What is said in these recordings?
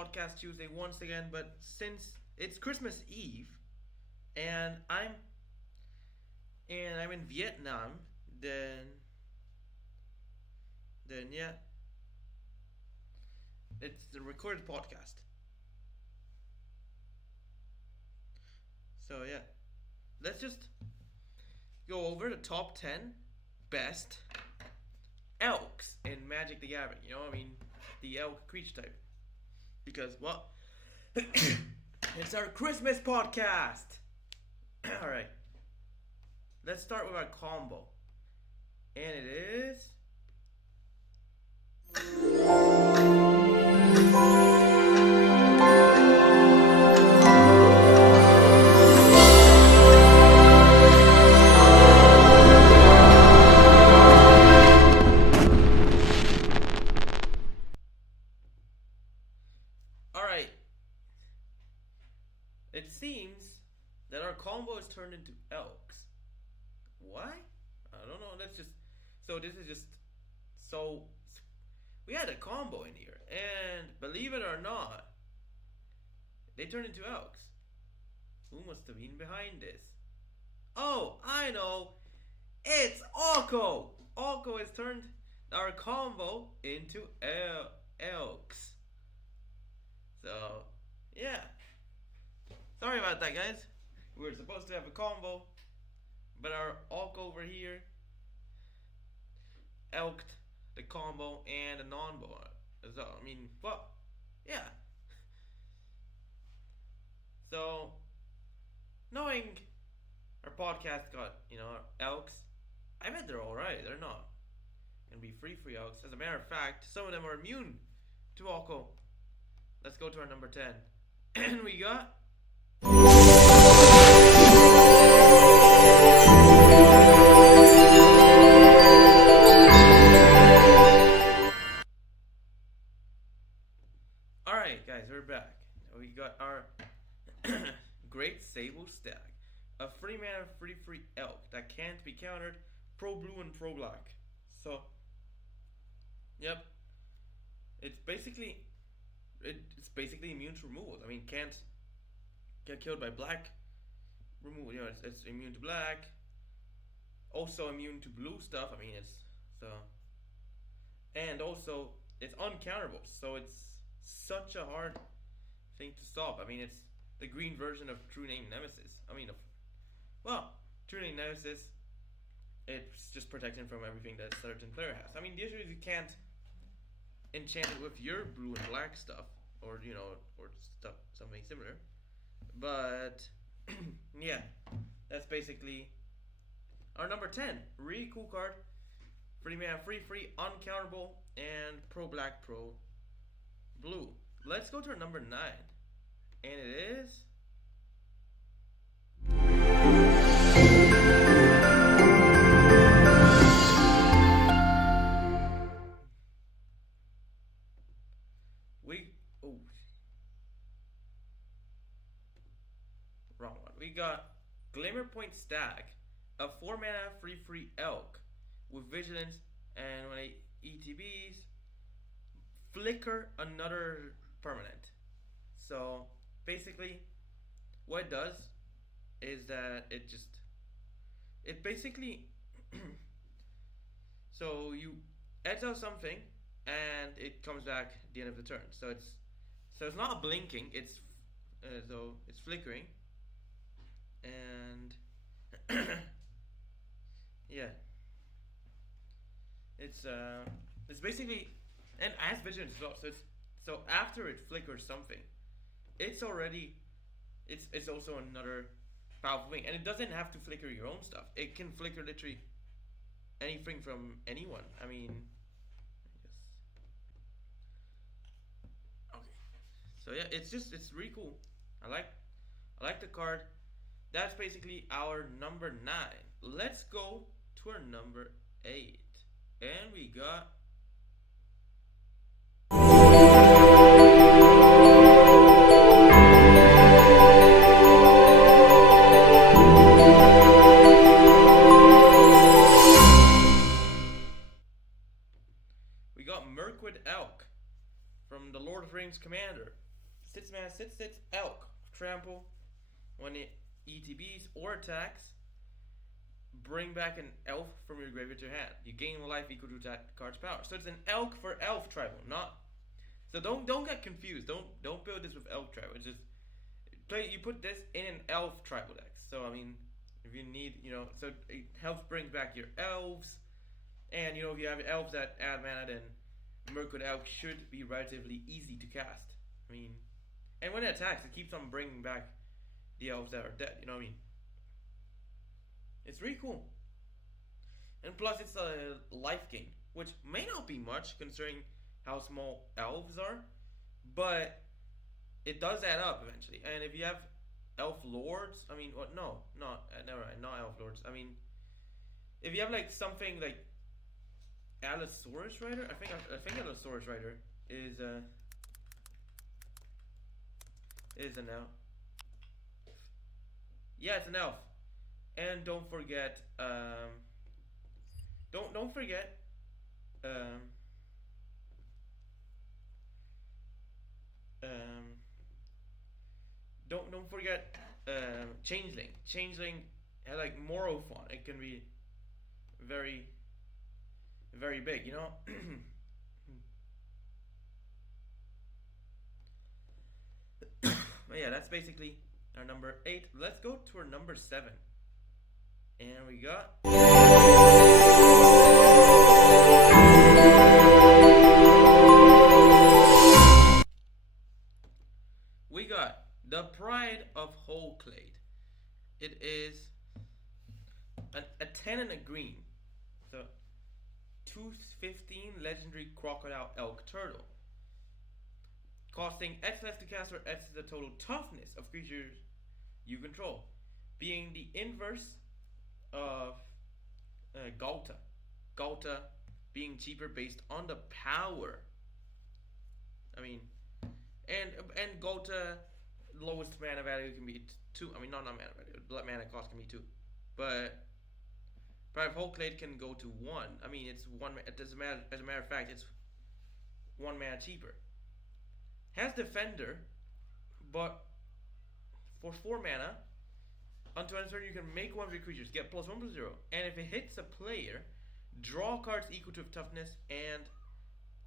Podcast Tuesday once again, but since it's Christmas Eve and I'm in Vietnam, then yeah, it's the recorded podcast. So yeah, let's just go over the top 10 best elks in Magic the Gathering. You know, I mean, the elk creature type. Because, well, it's our Christmas podcast. Alright. Let's start with our combo. And it is... Alright. It seems that our combo is turned into elks. Why? I don't know. Let's just... So this is just... So... We had a combo in here. And believe it or not, they turned into elks. Who must have been behind this? Oh, I know. It's Orko. Orko has turned our combo into elks. So, yeah. Sorry about that, guys. We were supposed to have a combo, but our Ork over here elked the combo and a non-bo. So, I mean, well, yeah. So, knowing our podcast got, elks, I bet they're alright. They're not gonna be free elks. As a matter of fact, some of them are immune to Orko. Let's go to our number 10. And we got... Alright guys, we're back. We got our great Sable Step. A free mana, free elk that can't be countered, pro blue and pro black. So, yep. It's basically immune to removal. I mean, can't get killed by black removal. It's immune to black. Also immune to blue stuff. I mean, it's so, and also it's uncounterable. So it's such a hard thing to stop. I mean, it's the green version of True Name Nemesis. I mean, True Name Nemesis. It's just protecting from everything that a certain player has. I mean, the issue is you can't enchant it with your blue and black stuff, or or stuff, something similar. But yeah, that's basically our number 10. Really cool card. Free mana, free, uncounterable, and pro black, pro blue. Let's go to our number 9, and it is... Wrong one. We got Glimmer Point Stag, a 4 mana free elk with vigilance, and when I ETBs, flicker another permanent. So basically, what it does is that it basically so you exile something and it comes back at the end of the turn. So it's not blinking. It's flickering. And yeah, it's basically, and as vigilance as well. So after it flickers something, it's also another powerful thing, and it doesn't have to flicker your own stuff. It can flicker literally anything from anyone. I mean, okay. So yeah, it's really cool. I like the card. That's basically our number 9. Let's go to our number 8. And we got... We got Mirkwood Elk from the Lord of the Rings Commander. when it ETBs or attacks, bring back an elf from your graveyard to your hand. You gain life equal to that card's power. So it's an elk for elf tribal, not. So don't get confused. Don't build this with elk tribal. It's just you put this in an elf tribal deck. So I mean, if you need, so it helps bring back your elves, and if you have elves that add mana, then Mirkwood Elk should be relatively easy to cast. I mean, and when it attacks, it keeps on bringing back the elves that are dead. You know what I mean? It's really cool. And plus, it's a life gain, which may not be much considering how small elves are, but it does add up eventually. And if you have elf lords, I mean, what? No, never mind, not elf lords. I mean, if you have like something like Allosaurus Rider, I think Allosaurus Rider is an elf. Yeah, it's an elf. And don't forget, don't forget, don't forget, Changeling. Changeling, like Morophon. It can be very, very big, But yeah, that's basically our number 8. Let's go to our number 7. And we got the Pride of Whole Glade. It is a 10 and a green. So 215 legendary crocodile elk turtle. Costing X less to cast or X is the total toughness of creatures you control. Being the inverse of Giganta. Giganta being cheaper based on the power. I mean, and Giganta lowest mana value can be 2. I mean, not mana value. Mana cost can be 2, but Private Whole Glade can go to 1. I mean, it's 1. It doesn't matter. As a matter of fact, it's 1 mana cheaper. Has Defender, but for 4 mana. Until end of turn, you can make one of your creatures get +1/+0, and if it hits a player, draw cards equal to toughness and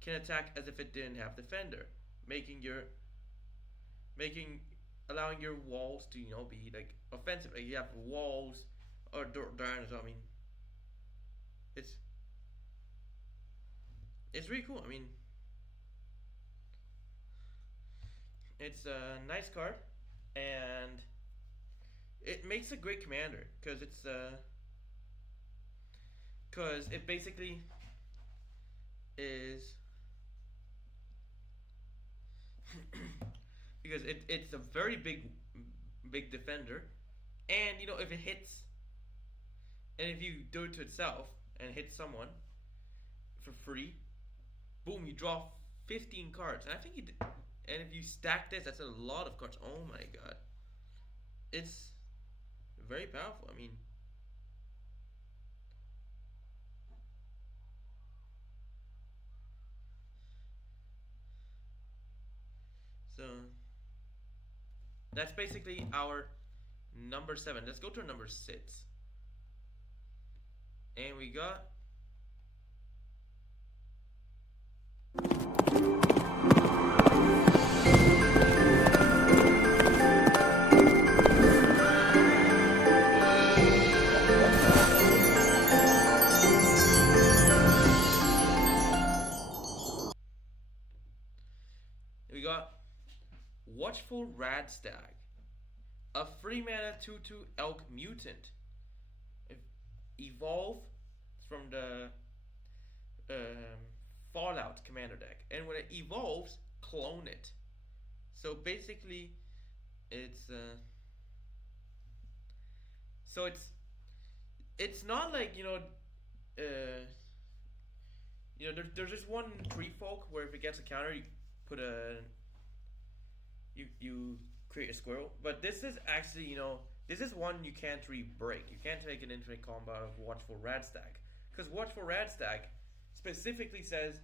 can attack as if it didn't have Defender, allowing your walls to be like offensive. Like you have walls or darn. I mean, it's really cool. I mean, it's a nice card and it makes a great commander because it basically is because it's a very big defender, and if it hits, and if you do it to itself and hit someone for free, boom, you draw 15 cards, and I think and if you stack this, that's a lot of cards. Oh my god, it's very powerful. I mean, so that's basically our number 7. Let's go to number 6. And we got Watchful Radstag, a free mana 2/2 elk mutant. Evolve from the Fallout commander deck, and when it evolves, clone it. So basically, it's it's not like there's just one tree folk where if it gets a counter, you put you create a squirrel, but this is actually this is one you can't really break. You can't take an infinite combo of Watchful Radstag, because Watchful Radstag specifically says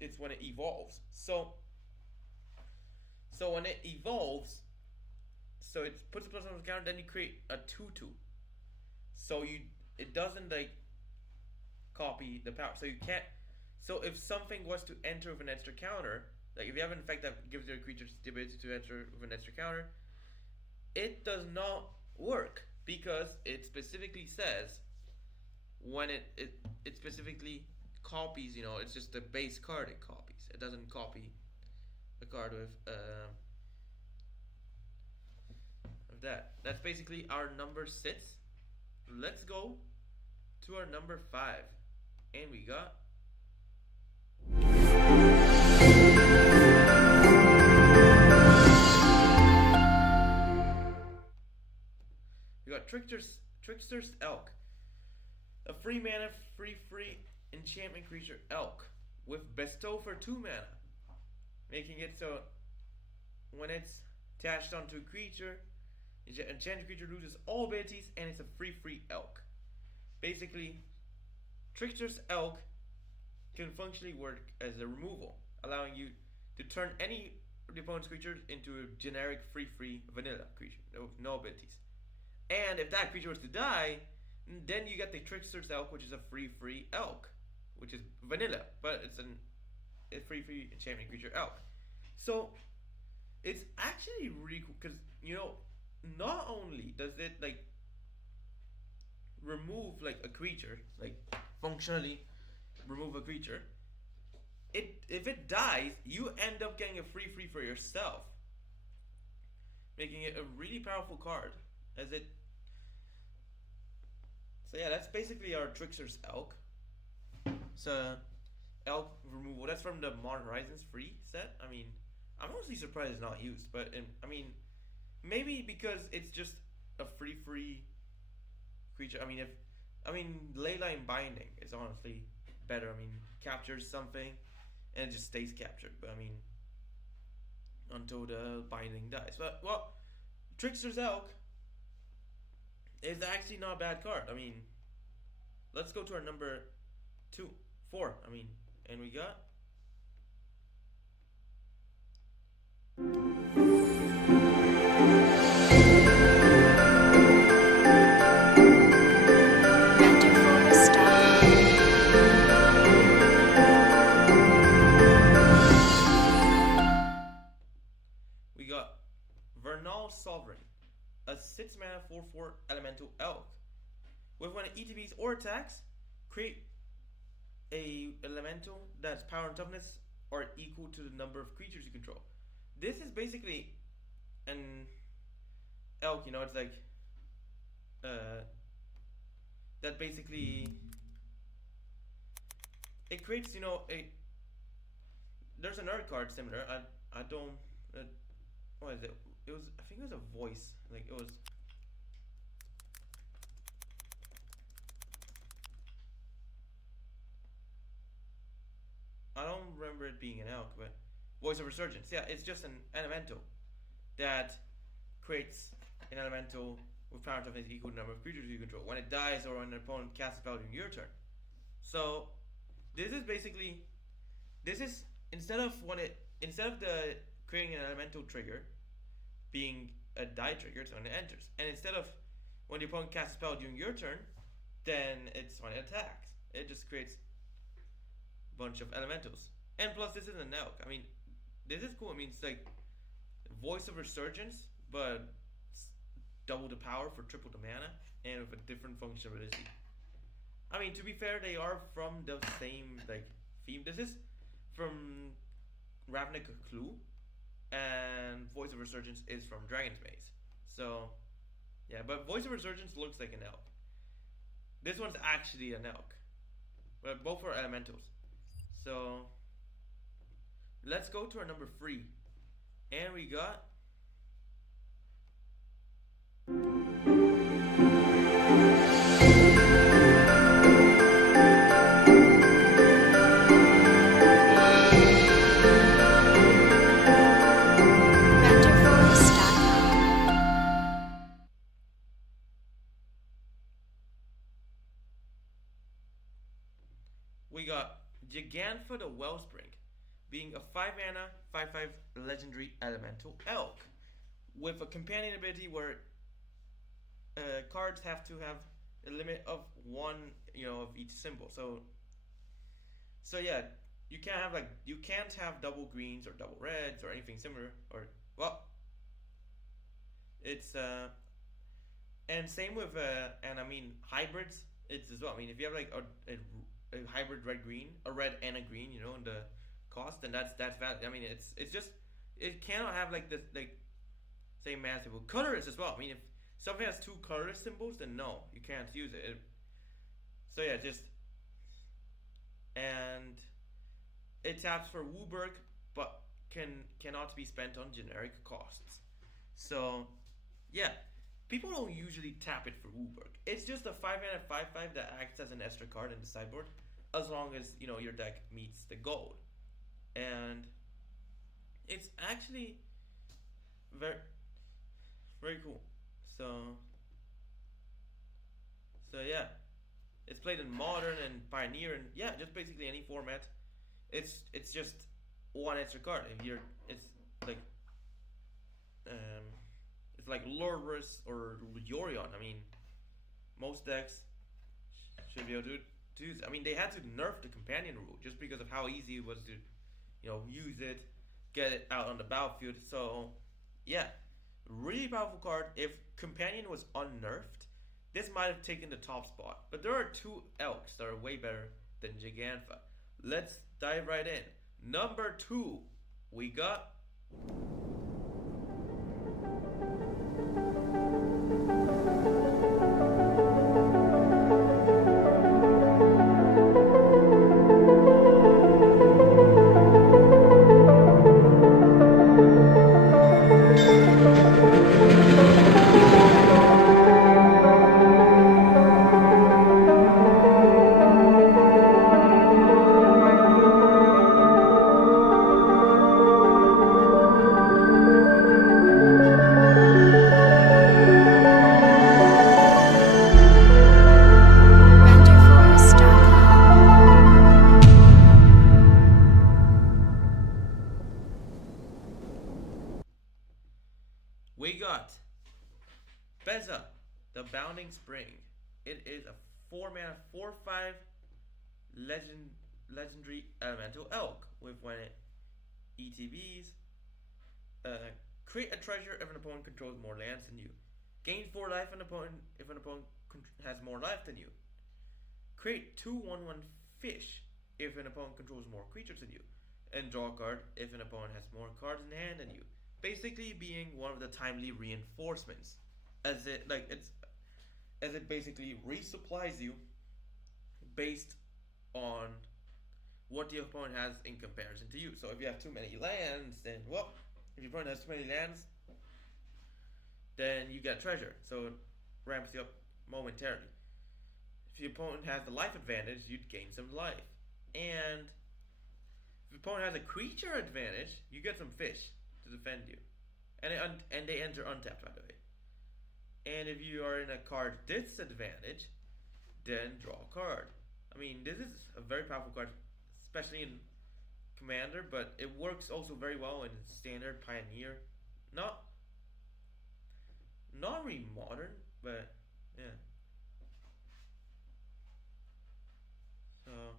it's when it evolves. So when it evolves, So it puts a plus on the counter, then you create a 2/2. So it doesn't like copy the power. So you can't. So if something was to enter with an extra counter, like if you have an effect that gives your creatures the ability to enter with an extra counter, it does not work because it specifically says when it specifically copies. It's just the base card it copies. It doesn't copy a card with that. That's basically our number 6. Let's go to our number 5, and we got. We got Tricksters Elk. A free mana, free enchantment creature elk with bestow for 2 mana. Making it so when it's attached onto a creature, enchanted creature loses all abilities and it's a free elk. Basically, Tricksters Elk can functionally work as a removal, allowing you to turn any of the opponent's creatures into a generic free vanilla creature, no abilities. And if that creature was to die, then you get the Trickster's Elk, which is a free elk, which is vanilla, but it's a free enchantment creature elk. So it's actually really cool because not only does it like remove like a creature, like functionally remove a creature. If it dies, you end up getting a free for yourself, making it a really powerful card. So yeah, that's basically our Trickster's Elk. So elk removal. That's from the Modern Horizons free set. I mean, I'm honestly surprised it's not used, but maybe because it's just a free creature. Leyline Binding is honestly better. Captures something and it just stays captured. But until the binding dies. But Trickster's Elk is actually not a bad card. Let's go to our number 4. And we got. We got Vernal Sovereign, a 6 mana 4/4 elemental elk. With when it ETBs or attacks, create a elemental that's power and toughness are equal to the number of creatures you control. This is basically an elk, it's like that basically it creates, there's another card similar. I don't what is it? I think it was a voice. Like it was. I don't remember it being an elk, but Voice of Resurgence. Yeah, it's just an elemental that creates an elemental with power toughness equal to the number of creatures you control when it dies or when an opponent casts a spell during your turn. So this is instead of the creating an elemental trigger being a die trigger, it's when it enters, and instead of when the opponent casts a spell during your turn, then it's when it attacks. It just creates bunch of elementals. And plus this is an elk. This is cool. It's like Voice of Resurgence, but double the power for triple the mana and with a different functionality. To be fair, they are from the same theme. This is from Ravnica Clue, and Voice of Resurgence is from Dragon's Maze. So yeah, but Voice of Resurgence looks like an elk. This one's actually an elk. But both are elementals. So let's go to our number 3. And we got Giganta the Wellspring, being a 5 mana 5/5 legendary elemental elk with a companion ability where cards have to have a limit of one, of each symbol. So yeah, you can't have double greens or double reds or anything similar. Or well, it's and same with and I mean hybrids. It's as well. I mean, if you have like a hybrid red green, a red and a green, in the cost, then that's valid. I mean, it's just it cannot have like this like same massive colorless as well. I mean, if something has two colorless symbols, then no, you can't use it. So yeah, just and it taps for Wooburg, but cannot be spent on generic costs. So yeah, people don't usually tap it for Wooburg. It's just a 5 mana 5/5 that acts as an extra card in the sideboard, as long as your deck meets the goal, and it's actually very very cool. So yeah, it's played in modern and pioneer and yeah, just basically any format. It's just one extra card. If you're like um it's like Lurrus or Yorion. I mean, most decks should be able to do this. I mean, they had to nerf the companion rule just because of how easy it was to, use it, get it out on the battlefield. So, yeah, really powerful card. If companion was unnerfed, this might have taken the top spot. But there are two elks that are way better than Giganta. Let's dive right in. Number 2, we got we got Beza, the Bounding Spring. It is a 4 mana 4/5 legendary elemental elk with when it ETBs. Create a treasure if an opponent controls more lands than you. Gain 4 life if an opponent has more life than you. Create 2/1/1 fish if an opponent controls more creatures than you. And draw a card if an opponent has more cards in hand than you. Basically being one of the timely reinforcements. As it basically resupplies you based on what the opponent has in comparison to you. So if you have too many lands, then if your opponent has too many lands, then you get treasure. So it ramps you up momentarily. If your opponent has the life advantage, you'd gain some life. And if your opponent has a creature advantage, you get some fish to defend you. And they enter untapped, by the way. And if you are in a card disadvantage, then draw a card. I mean, this is a very powerful card, especially in Commander, but it works also very well in Standard, Pioneer. Not really modern, but yeah. So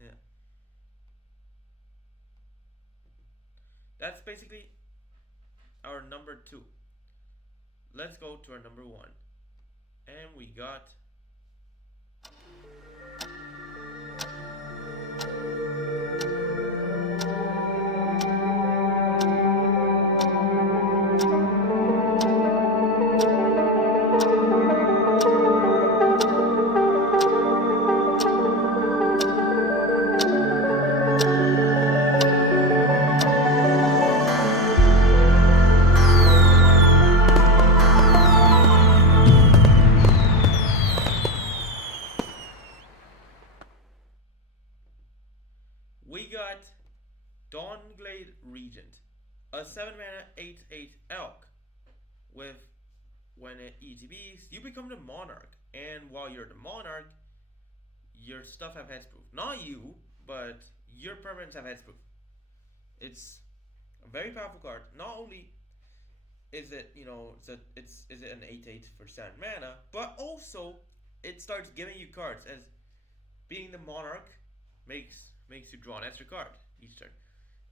yeah, that's basically our number 2. Let's go to our number 1, and we got Glade Regent, a 7 mana 8/8 elk with when it ETBs, you become the monarch, and while you're the monarch, your stuff have hexproof. Not you, but your permanents have hexproof. It's A very powerful card. Not only is it, you know, is it an 8/8 for 7 mana, but also it starts giving you cards as being the monarch makes you draw an extra card each turn,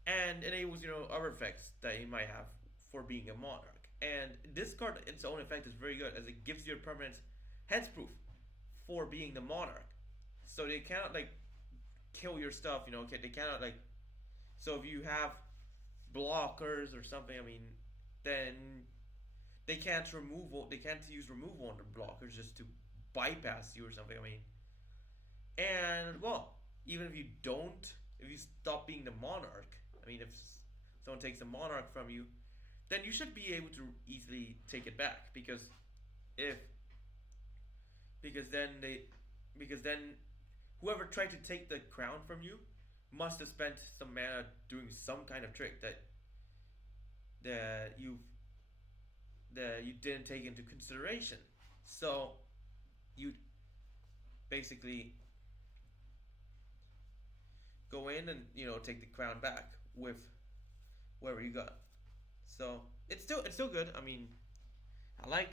and enables, you know, other effects that you might have for being a monarch. And this card, its own effect is very good as it gives your permanents hexproof for being the monarch, so they cannot like kill your stuff. You know, they cannot like. So if you have blockers or something, I mean, then they can't use removal on the blockers just to bypass you or something. I mean, and well, even if if you stop being the monarch, I mean, if someone takes the monarch from you, then you should be able to easily take it back if because then whoever tried to take the crown from you must have spent some mana doing some kind of trick that you didn't take into consideration. So you basically go in and, you know, take the crown back with wherever you got. So it's still good. I mean, I like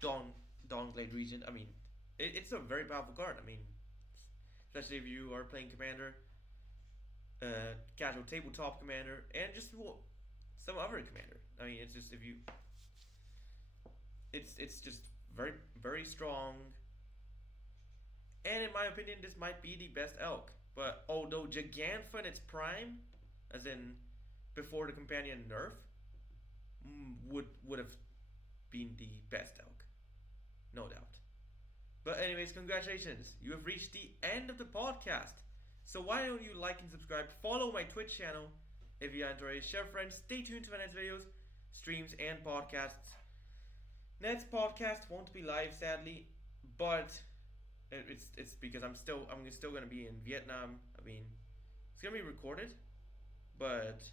Glade Regent. I mean, it's a very powerful card. I mean, especially if you are playing Commander, casual tabletop Commander, and just some other Commander. I mean, it's just it's just very strong. And in my opinion, this might be the best elk. But although Giganta in its prime, as in before the companion nerf, would have been the best elk, no doubt. But anyways, congratulations, you have reached the end of the podcast. So why don't you like and subscribe, follow my Twitch channel if you enjoy, share friends, stay tuned to my next videos, streams, and podcasts. Next podcast won't be live, sadly, but it's because I'm still gonna be in Vietnam. I mean, it's gonna be recorded, but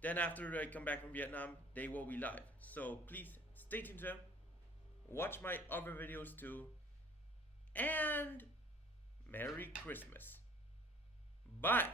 then after I come back from Vietnam, they will be live. So please stay tuned to them. Watch my other videos too. And Merry Christmas. Bye.